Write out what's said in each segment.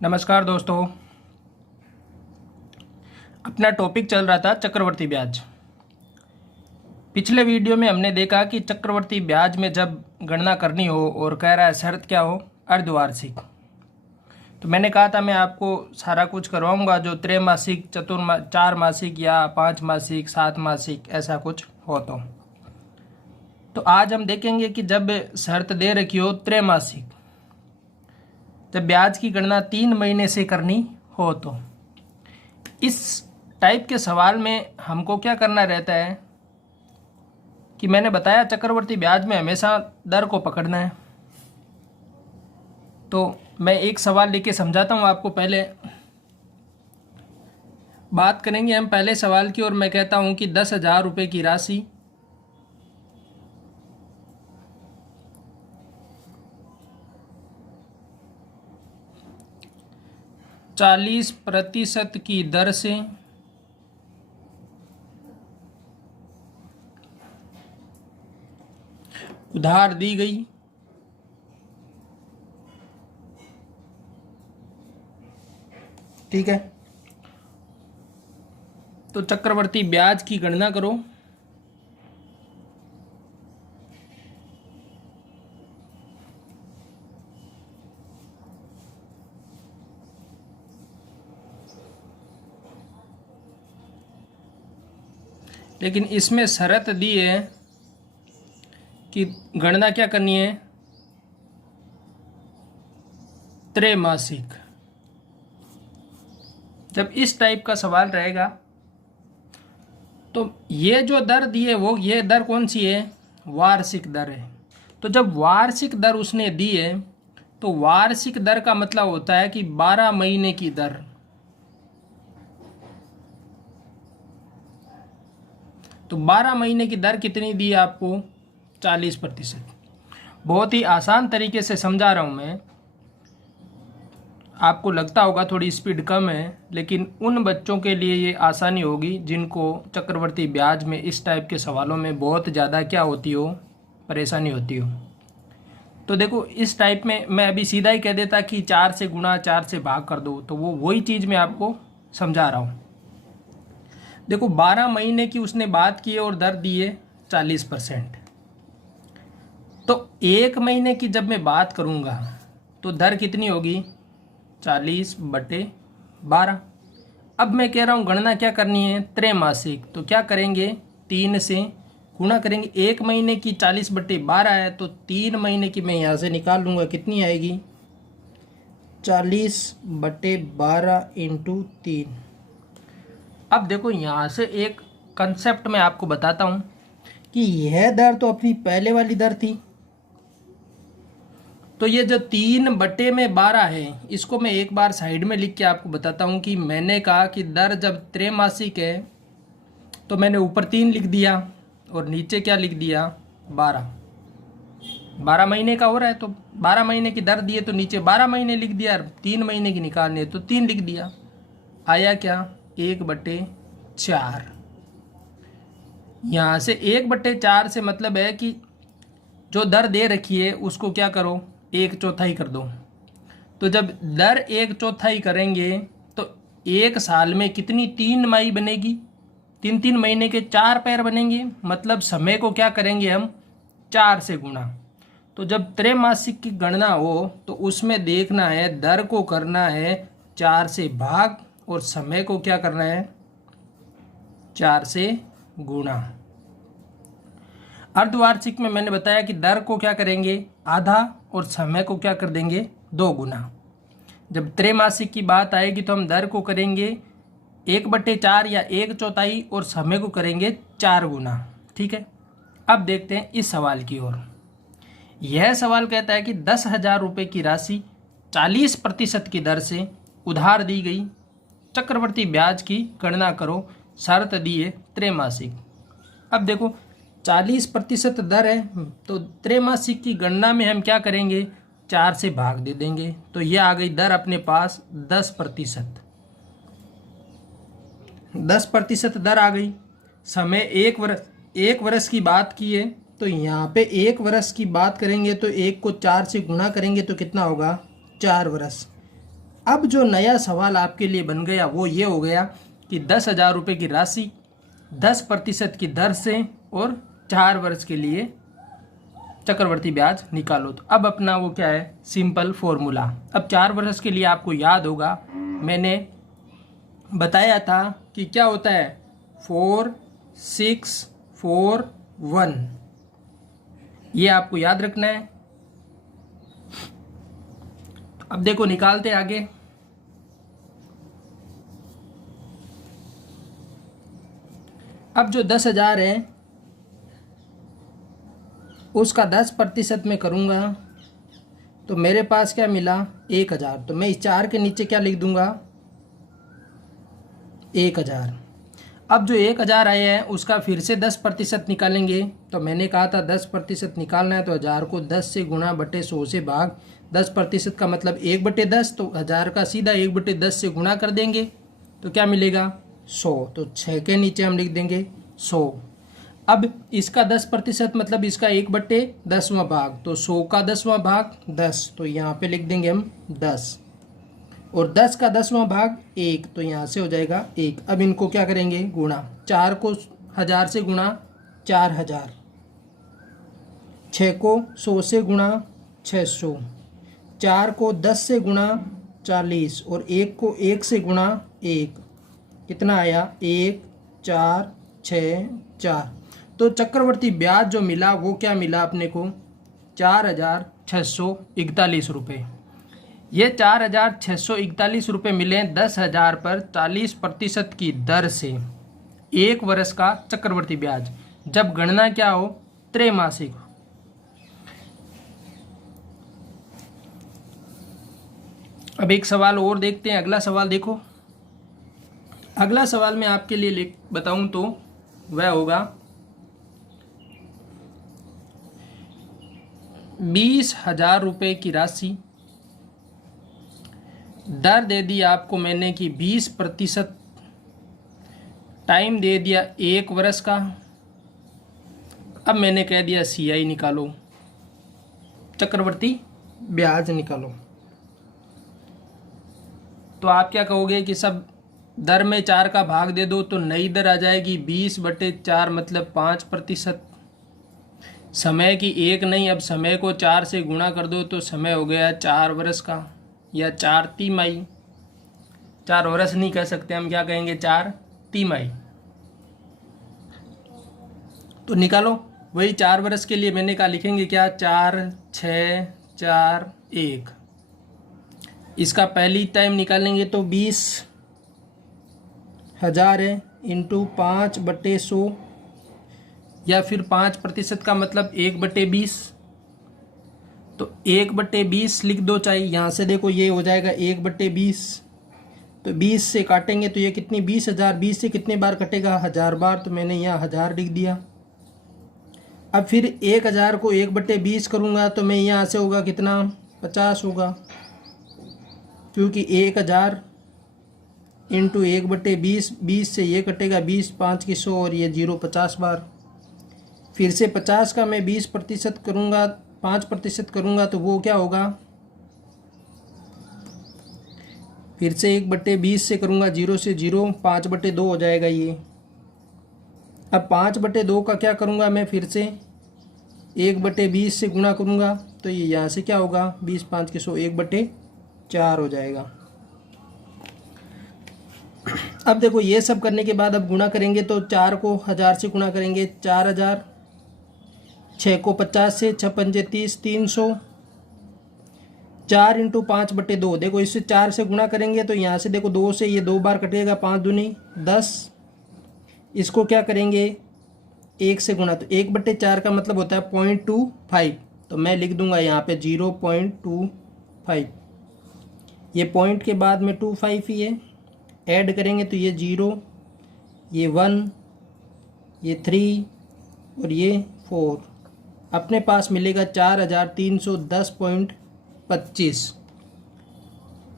नमस्कार दोस्तों। अपना टॉपिक चल रहा था चक्रवर्ती ब्याज। पिछले वीडियो में हमने देखा कि चक्रवर्ती ब्याज में जब गणना करनी हो और कह रहा है शर्त क्या हो, अर्धवार्षिक। तो मैंने कहा था मैं आपको सारा कुछ करवाऊंगा जो त्रैमासिक, चार मासिक या 5 मासिक, 7 मासिक ऐसा कुछ हो। तो आज हम देखेंगे कि जब शर्त दे रखी हो त्रैमासिक, जब ब्याज की गणना 3 महीने से करनी हो, तो इस टाइप के सवाल में हमको क्या करना रहता है कि मैंने बताया चक्रवर्ती ब्याज में हमेशा दर को पकड़ना है। तो मैं एक सवाल लेके समझाता हूँ आपको। पहले बात करेंगे हम पहले सवाल की, और मैं कहता हूँ कि 10,000 रुपये की राशि %40 की दर से उधार दी गई। ठीक है, तो चक्रवर्ती ब्याज की गणना करो। लेकिन इसमें शर्त दी है कि गणना क्या करनी है, त्रैमासिक। जब इस टाइप का सवाल रहेगा तो ये जो दर दी है वो ये दर कौन सी है, वार्षिक दर है। तो जब वार्षिक दर उसने दी है तो वार्षिक दर का मतलब होता है कि 12 महीने की दर। तो 12 महीने की दर कितनी दी है आपको, 40%। बहुत ही आसान तरीके से समझा रहा हूँ मैं। आपको लगता होगा थोड़ी स्पीड कम है, लेकिन उन बच्चों के लिए ये आसानी होगी जिनको चक्रवर्ती ब्याज में इस टाइप के सवालों में बहुत ज़्यादा क्या होती हो, परेशानी होती हो। तो देखो इस टाइप में मैं अभी सीधा ही कह देता कि 4 से गुणा, 4 से भाग कर दो, तो वो वही चीज़ मैं आपको समझा रहा हूँ। देखो 12 महीने की उसने बात की है और दर दी है 40%। तो 1 महीने की जब मैं बात करूँगा तो दर कितनी होगी, 40/12। अब मैं कह रहा हूँ गणना क्या करनी है, त्रैमासिक। तो क्या करेंगे, 3 से गुणा करेंगे। 1 महीने की 40/12 है, तो 3 महीने की मैं यहाँ से निकाल लूँगा, कितनी आएगी, 40/12 इंटू 3। अब देखो यहाँ से एक कंसेप्ट मैं आपको बताता हूँ कि यह दर तो अपनी पहले वाली दर थी। तो ये जो 3/12 है, इसको मैं एक बार साइड में लिख के आपको बताता हूँ कि मैंने कहा कि दर जब त्रैमासिक है तो मैंने ऊपर 3 लिख दिया और नीचे क्या लिख दिया, 12। 12 महीने का हो रहा है तो 12 महीने की दर दी है तो नीचे 12 महीने लिख दिया। 3 महीने की निकालनी है तो 3 लिख दिया। आया क्या, 1/4। यहाँ से 1/4 से मतलब है कि जो दर दे रखी है उसको क्या करो, 1/4 कर दो। तो जब दर 1/4 करेंगे तो एक साल में कितनी, 3 माही बनेगी। 3 महीने के 4 पैर बनेंगे। मतलब समय को क्या करेंगे हम, 4 से गुणा। तो जब त्रैमासिक की गणना हो तो उसमें देखना है, दर को करना है 4 से भाग और समय को क्या करना है, 4 से गुणा। अर्धवार्षिक में मैंने बताया कि दर को क्या करेंगे, आधा, और समय को क्या कर देंगे, 2 गुना। जब त्रैमासिक की बात आएगी तो हम दर को करेंगे 1/4 या 1/4 और समय को करेंगे 4 गुना। ठीक है, अब देखते हैं इस सवाल की ओर। यह सवाल कहता है कि 10,000 रुपये की राशि 40% की दर से उधार दी गई। चक्रवर्ती ब्याज की गणना करो, शर्त दी है त्रैमासिक। अब देखो 40% दर है तो त्रैमासिक की गणना में हम क्या करेंगे, 4 से भाग दे देंगे। तो यह आ गई दर अपने पास 10%। 10% दर आ गई। समय 1 वर्ष की बात की है तो यहाँ पे 1 वर्ष की बात करेंगे तो 1 को 4 से गुणा करेंगे तो कितना होगा, 4 वर्ष। अब जो नया सवाल आपके लिए बन गया वो ये हो गया कि 10,000 रुपये की राशि 10% की दर से और 4 वर्ष के लिए चक्रवर्ती ब्याज निकालो। तो अब अपना वो क्या है, सिंपल फॉर्मूला। अब 4 वर्ष के लिए आपको याद होगा, मैंने बताया था कि क्या होता है 4 6 4 1, ये आपको याद रखना है। अब देखो निकालते आगे। अब जो 10,000 है उसका 10% में करूँगा तो मेरे पास क्या मिला 1,000। तो मैं इस 4 के नीचे क्या लिख दूंगा 1,000। अब जो 1,000 आया है उसका फिर से 10% निकालेंगे। तो मैंने कहा था 10% निकालना है तो 1,000 को 10 से गुणा बटे 100 से भाग। 10% का मतलब 1/10, तो 1,000 का सीधा 1/10 से गुणा कर देंगे तो क्या मिलेगा 100। तो 6 के नीचे हम लिख देंगे 100। अब इसका 10% मतलब इसका 1/10वां भाग, तो 100 का 10वां भाग 10, तो यहाँ पे लिख देंगे हम 10। और 10 का 10वां भाग 1, तो यहाँ से हो जाएगा 1। अब इनको क्या करेंगे गुणा, 4 को 1,000 से गुणा 4,000, 6 को 100 से गुणा 600, 4 को 10 से गुणा 40 और 1 को 1 से गुणा 1, कितना आया 1 4 6 4। तो चक्रवर्ती ब्याज जो मिला वो क्या मिला अपने को 4,641 रुपये। ये 4,641 रुपये मिले 10,000 पर 40% की दर से 1 वर्ष का चक्रवर्ती ब्याज, जब गणना क्या हो त्रैमासिक। अब एक सवाल और देखते हैं। अगला सवाल देखो। अगला सवाल मैं आपके लिए बताऊं तो वह होगा 20,000 रुपये की राशि, दर दे दी आपको मैंने कि 20%, टाइम दे दिया 1 वर्ष का। अब मैंने कह दिया CI निकालो, चक्रवर्ती ब्याज निकालो। तो आप क्या कहोगे कि सब दर में 4 का भाग दे दो तो नई दर आ जाएगी 20/4 मतलब 5%। समय की 1 नहीं, अब समय को 4 से गुणा कर दो तो समय हो गया 4 वर्ष का या 4 तिमाही। 4 वर्ष नहीं कह सकते हम, क्या कहेंगे 4 तिमाही। तो निकालो वही 4 वर्ष के लिए मैंने कहा लिखेंगे क्या 4 6 4 1। इसका पहली टाइम निकालेंगे तो 20,000 है इंटू 5/100 या फिर 5% का मतलब 1/20। तो 1/20 लिख दो चाहे, यहाँ से देखो ये हो जाएगा 1/20। तो 20 से काटेंगे तो ये कितनी 20,000, 20 से कितने बार कटेगा 1,000 बार, तो मैंने यहाँ 1,000 लिख दिया। अब फिर 1,000 को 1/20 करूँगा तो मैं यहाँ से होगा कितना 50 होगा, क्योंकि 1,000 इंटू 1/20, 20 से ये कटेगा 20, 5 की 100 और ये 0 50 बार। फिर से 50 का मैं 20% करूँगा, 5% करूँगा तो वो क्या होगा, फिर से 1/20 से करूँगा 0 से 0, 5/2 हो जाएगा ये। अब 5/2 का क्या करूँगा मैं, फिर से 1/20 से गुणा करूँगा तो ये यहाँ से क्या होगा 20, 5 की 100, 1/4 हो जाएगा। अब देखो ये सब करने के बाद अब गुणा करेंगे तो 4 को 1,000 से गुणा करेंगे 4,000, 6 को 50 से, 6 पंजे 30, 300, 4 इंटू 5/2। देखो इससे 4 से गुणा करेंगे तो यहाँ से देखो 2 से ये 2 बार कटेगा, 5 दूनी 10। इसको क्या करेंगे 1 से गुणा, तो 1/4 का मतलब होता है 0.25। तो मैं लिख दूंगा यहाँ पे 0.25। ये पॉइंट के बाद में 25 ही है, ऐड करेंगे तो ये 0, ये 1, ये 3 और ये 4। अपने पास मिलेगा 4,310.25।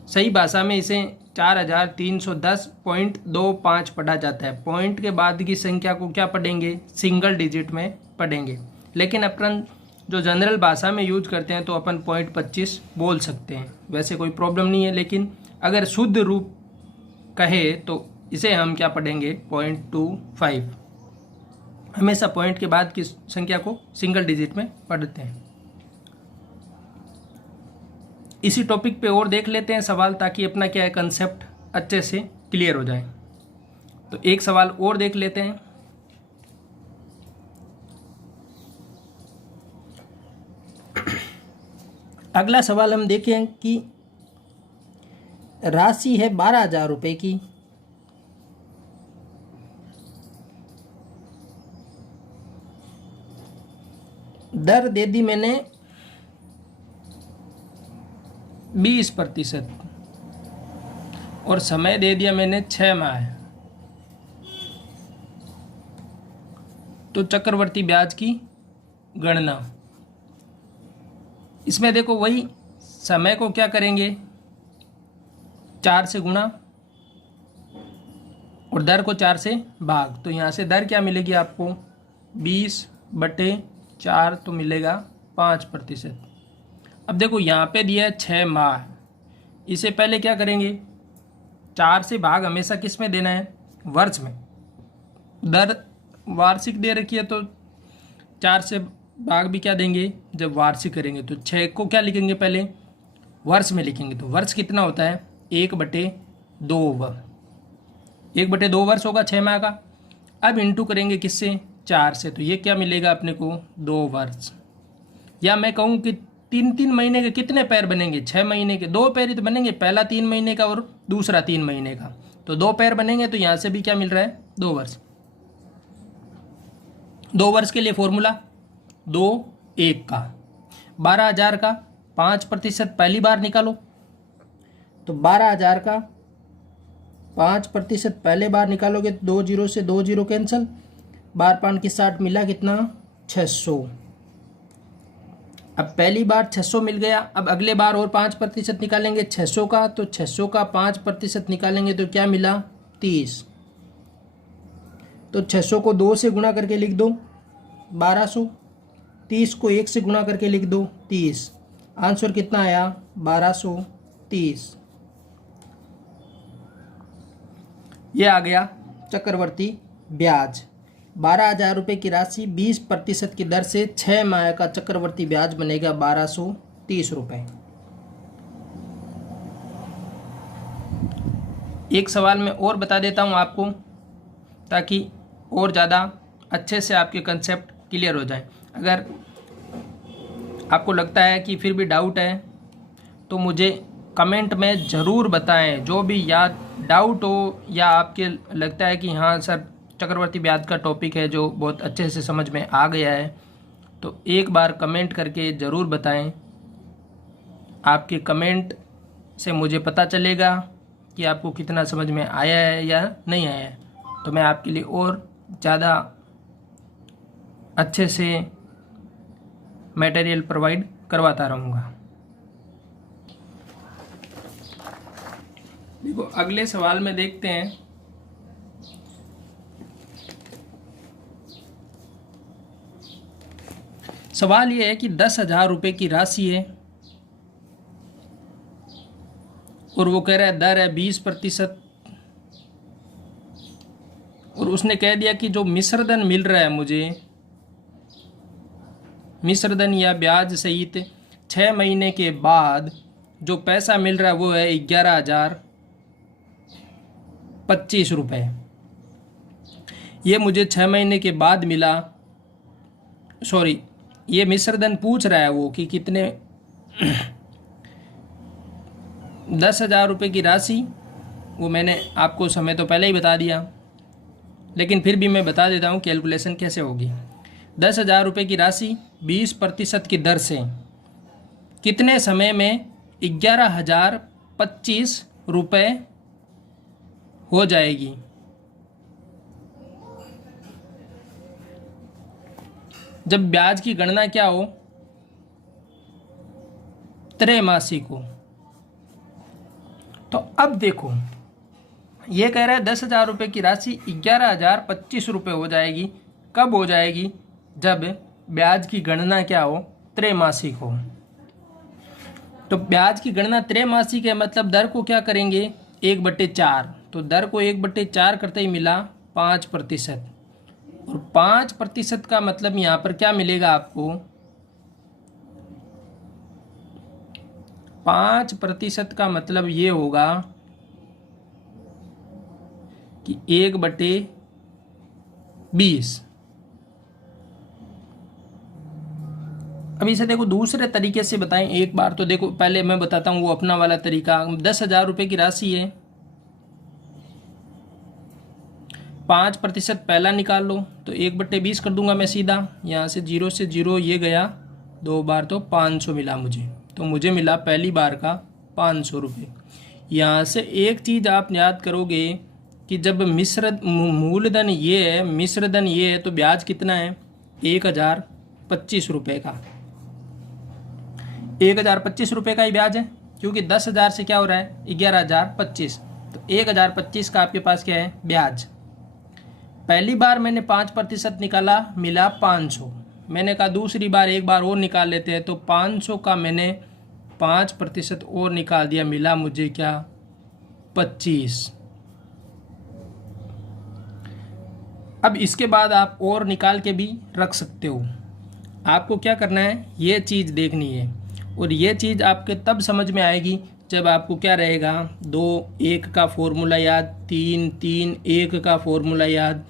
सही भाषा में इसे 4,310.25 पढ़ा जाता है। पॉइंट के बाद की संख्या को क्या पढ़ेंगे सिंगल डिजिट में पढ़ेंगे, लेकिन अपन जो जनरल भाषा में यूज करते हैं तो अपन 0.25 बोल सकते हैं। वैसे कोई प्रॉब्लम नहीं है, लेकिन अगर शुद्ध रूप कहे तो इसे हम क्या पढ़ेंगे 0.25। हमेशा पॉइंट के बाद की संख्या को सिंगल डिजिट में पढ़ते हैं। इसी टॉपिक पे और देख लेते हैं सवाल, ताकि अपना क्या है कंसेप्ट अच्छे से क्लियर हो जाए। तो एक सवाल और देख लेते हैं। अगला सवाल हम देखें कि राशि है 12,000 रुपये की। दर दे दी मैंने 20% और समय दे दिया मैंने 6 माह। तो चक्रवर्ती ब्याज की गणना, इसमें देखो वही समय को क्या करेंगे 4 से गुणा और दर को 4 से भाग। तो यहाँ से दर क्या मिलेगी आपको 20/4, तो मिलेगा 5%। अब देखो यहाँ पे दिया है 6 माह, इसे पहले क्या करेंगे 4 से भाग हमेशा किस में देना है वर्ष में। दर वार्षिक दे रखी है तो 4 से भाग भी क्या देंगे जब वार्षिक करेंगे। तो 6 को क्या लिखेंगे पहले वर्ष में लिखेंगे। तो वर्ष कितना होता है 1/2। 1/2 वर्ष होगा 6 माह का। अब इंटू करेंगे किससे 4 से, तो ये क्या मिलेगा अपने को 2 वर्ष। या मैं कहूँ कि 3 महीने के कितने पैर बनेंगे 6 महीने के 2 पैर ही तो बनेंगे, पहला 3 महीने का और दूसरा 3 महीने का, तो 2 पैर बनेंगे। तो यहाँ से भी क्या मिल रहा है 2 वर्ष। 2 वर्ष के लिए फॉर्मूला 2/1 का 12,000 का 5% पहली बार निकालो। तो 12,000 का 5% पहले बार निकालोगे तो 2 0 से 2 0 कैंसिल, 12×5 की 60 मिला कितना 600। अब पहली बार 600 मिल गया। अब अगले बार और 5% निकालेंगे 600 का, तो 600 का 5% निकालेंगे तो क्या मिला 30। तो 600 को 2 से गुणा करके लिख दो 1200, 30 को 1 से गुणा करके लिख दो 30। आंसर कितना आया 1230। ये आ गया चक्रवर्ती ब्याज। 12,000 रुपये की राशि 20% की दर से 6 माह का चक्रवर्ती ब्याज बनेगा 1230 रुपये। एक सवाल मैं और बता देता हूँ आपको, ताकि और ज़्यादा अच्छे से आपके कंसेप्ट क्लियर हो जाए। अगर आपको लगता है कि फिर भी डाउट है तो मुझे कमेंट में ज़रूर बताएं। जो भी याद डाउट हो या आपके लगता है कि हाँ सर चक्रवर्ती ब्याज का टॉपिक है जो बहुत अच्छे से समझ में आ गया है, तो एक बार कमेंट करके ज़रूर बताएं। आपके कमेंट से मुझे पता चलेगा कि आपको कितना समझ में आया है या नहीं आया है, तो मैं आपके लिए और ज़्यादा अच्छे से मटेरियल प्रोवाइड करवाता रहूँगा। देखो अगले सवाल में देखते हैं। सवाल ये है कि 10,000 रुपये की राशि है और वो कह रहा है दर है 20%, और उसने कह दिया कि जो मिश्रधन मिल रहा है मुझे, मिश्रधन या ब्याज सहित 6 महीने के बाद जो पैसा मिल रहा है वो है 11,025 रुपये। ये मुझे 6 महीने के बाद मिला। सॉरी, ये मिश्रधन पूछ रहा है वो कि कितने 10,000 रुपये की राशि, वो मैंने आपको समय तो पहले ही बता दिया, लेकिन फिर भी मैं बता देता हूँ कैलकुलेशन कैसे होगी। 10,000 रुपये की राशि 20% की दर से कितने समय में 11,025 रुपये हो जाएगी। जब ब्याज की गणना क्या हो त्रैमासिक हो। तो अब देखो ये कह रहा है 10,000 रुपये की राशि 11,025 रुपये हो जाएगी। कब हो जाएगी जब ब्याज की गणना क्या हो त्रैमासिक हो। तो ब्याज की गणना त्रैमासिक है, मतलब दर को क्या करेंगे 1/4। तो दर को 1/4 करते ही मिला 5%। और 5% का मतलब यहाँ पर क्या मिलेगा आपको, 5% का मतलब ये होगा कि 1/20। अब इसे देखो दूसरे तरीके से बताएं एक बार। तो देखो पहले मैं बताता हूँ वो अपना वाला तरीका। 10,000 रुपये की राशि है, 5% पहला निकाल लो, तो 1/20 कर दूंगा मैं सीधा। यहाँ से 0 से 0 ये गया 2 बार, तो 500 मिला मुझे। तो मुझे मिला पहली बार का 500 रुपये। यहाँ से एक चीज़ आप याद करोगे कि जब मूलधन ये है, मिश्रधन ये है, तो ब्याज कितना है 1,025 रुपये का। 1,025 रुपये का ही ब्याज है, क्योंकि 10,000 से क्या हो रहा है 11,025। तो 1,025 का आपके पास क्या है ब्याज। पहली बार मैंने 5% निकाला, मिला 500। मैंने कहा दूसरी बार एक बार और निकाल लेते हैं, तो 500 का मैंने 5% और निकाल दिया, मिला मुझे क्या 25। अब इसके बाद आप और निकाल के भी रख सकते हो। आपको क्या करना है, ये चीज़ देखनी है। और ये चीज़ आपके तब समझ में आएगी जब आपको क्या रहेगा 2-1 का फॉर्मूला याद, 3-3-1 का फॉर्मूला याद,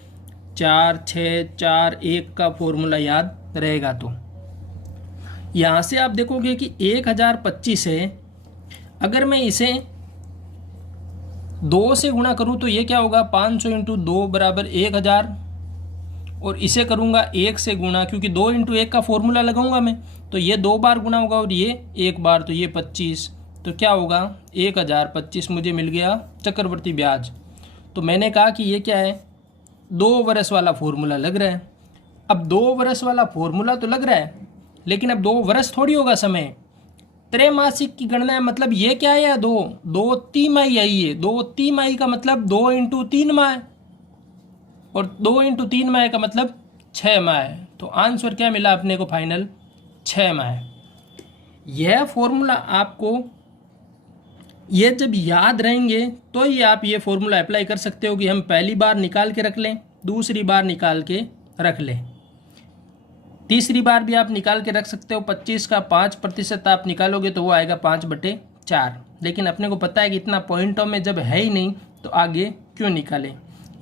4-6-4-1 का फॉर्मूला याद रहेगा। तो यहाँ से आप देखोगे कि 1,025 है। अगर मैं इसे 2 से गुणा करूँ तो ये क्या होगा 500 × 2 बराबर 1,000। और इसे करूँगा 1 से गुणा, क्योंकि 2 × 1 का फॉर्मूला लगाऊंगा मैं, तो ये 2 बार गुणा होगा और ये 1 बार, तो ये 25। तो क्या होगा 1,025 मुझे मिल गया चक्रवर्ती ब्याज। तो मैंने कहा कि ये क्या है 2 वर्ष वाला फॉर्मूला लग रहा है। अब 2 वर्ष वाला फॉर्मूला तो लग रहा है, लेकिन अब 2 वर्ष थोड़ी होगा समय, त्रैमासिक की गणना है। मतलब ये क्या है 2 तिमाही आई है। 2 तिमाही का मतलब 2 × 3 माह, और 2 × 3 माह का मतलब 6 माह है। तो आंसर क्या मिला अपने को फाइनल 6 माह। यह फॉर्मूला आपको ये जब याद रहेंगे तो ही आप ये फॉर्मूला अप्लाई कर सकते हो कि हम पहली बार निकाल के रख लें, दूसरी बार निकाल के रख लें, तीसरी बार भी आप निकाल के रख सकते हो। 25 का 5% आप निकालोगे तो वो आएगा 5/4। लेकिन अपने को पता है कि इतना पॉइंटों में जब है ही नहीं तो आगे क्यों निकालें।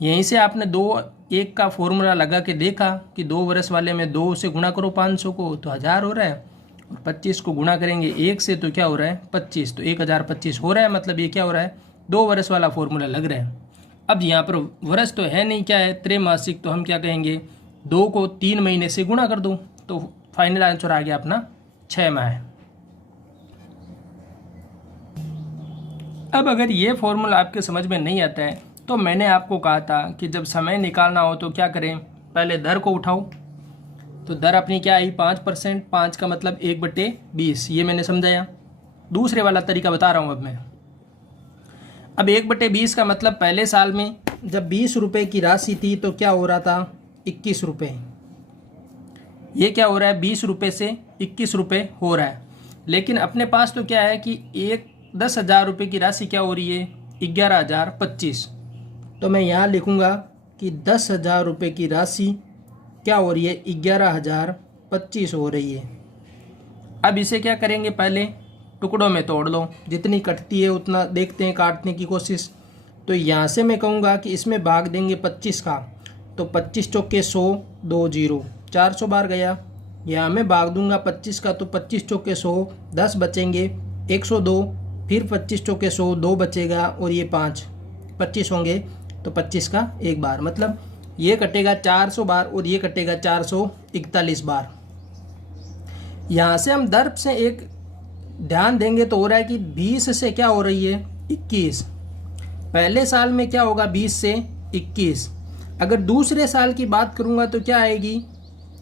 यहीं से आपने 2-1 का फॉर्मूला लगा के देखा कि 2 वर्ष वाले में 2 से गुणा करो 500 को तो 1000 हो रहा है, और 25 को गुणा करेंगे 1 से तो क्या हो रहा है 25, तो 1,025 हो रहा है। मतलब ये क्या हो रहा है 2 वर्ष वाला फॉर्मूला लग रहा है। अब यहाँ पर वर्ष तो है नहीं, क्या है त्रैमासिक, तो हम क्या कहेंगे 2 को 3 महीने से गुणा कर दो, तो फाइनल आंसर आ गया अपना 6 माह। अब अगर ये फॉर्मूला आपके समझ में नहीं आता है तो मैंने आपको कहा था कि जब समय निकालना हो तो क्या करें, पहले दर को उठाओ। तो दर अपनी क्या आई 5%, 5 का मतलब 1/20, ये मैंने समझाया। दूसरे वाला तरीका बता रहा हूँ अब मैं। अब 1/20 का मतलब पहले साल में जब 20 रुपये की राशि थी तो क्या हो रहा था 21 रुपये। ये क्या हो रहा है 20 रुपये से 21 रुपये हो रहा है। लेकिन अपने पास तो क्या है कि 10,000 रुपये की राशि क्या हो रही है 11,025। तो मैं यहाँ लिखूँगा कि 10,000 रुपये की राशि क्या हो रही है 11,025 हो रही है। अब इसे क्या करेंगे, पहले टुकड़ों में तोड़ लो, जितनी कटती है उतना देखते हैं काटने की कोशिश। तो यहाँ से मैं कहूँगा कि इसमें भाग देंगे 25 का, तो 25 चौके 100, 2 0, 400 बार गया। यहाँ मैं भाग दूंगा 25 का, तो 25 चौके 100, 10 बचेंगे, 102, फिर 25 चौके 100, 2 बचेगा, और ये 5, 25 होंगे, तो 25 का 1 बार, मतलब ये कटेगा 400 बार और ये कटेगा 441 बार। यहाँ से हम दर से एक ध्यान देंगे तो हो रहा है कि 20 से क्या हो रही है 21। पहले साल में क्या होगा 20 से 21। अगर दूसरे साल की बात करूँगा तो क्या आएगी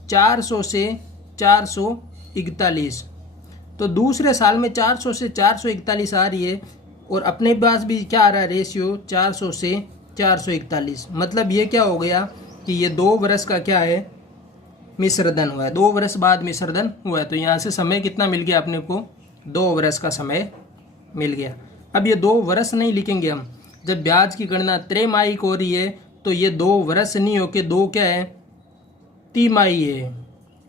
400 से 441। तो दूसरे साल में 400 से 441 आ रही है, और अपने पास भी क्या आ रहा है रेशियो 400 से 441। मतलब ये क्या हो गया कि ये 2 वर्ष का क्या है मिश्रधन हुआ है, 2 वर्ष बाद मिश्रधन हुआ है। तो यहाँ से समय कितना मिल गया अपने को 2 वर्ष का समय मिल गया। अब ये 2 वर्ष नहीं लिखेंगे हम, जब ब्याज की गणना त्रैमासिक हो रही है तो ये 2 वर्ष नहीं होके 2 क्या है, तिमाही है,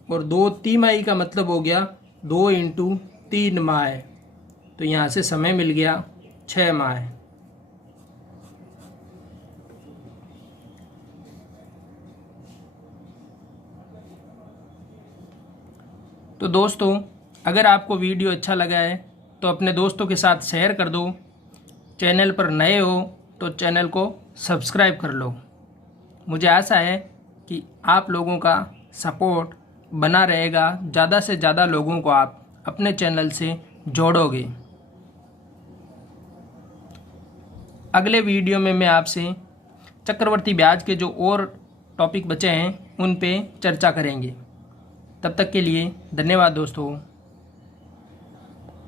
और 2 तिमाही का मतलब हो गया 2 × 3 माह, तो यहाँ से समय मिल गया 6 माह। तो दोस्तों, अगर आपको वीडियो अच्छा लगा है तो अपने दोस्तों के साथ शेयर कर दो। चैनल पर नए हो तो चैनल को सब्सक्राइब कर लो। मुझे आशा है कि आप लोगों का सपोर्ट बना रहेगा, ज़्यादा से ज़्यादा लोगों को आप अपने चैनल से जोड़ोगे। अगले वीडियो में मैं आपसे चक्रवर्ती ब्याज के जो और टॉपिक बचे हैं उन पे चर्चा करेंगे। तब तक के लिए धन्यवाद दोस्तों।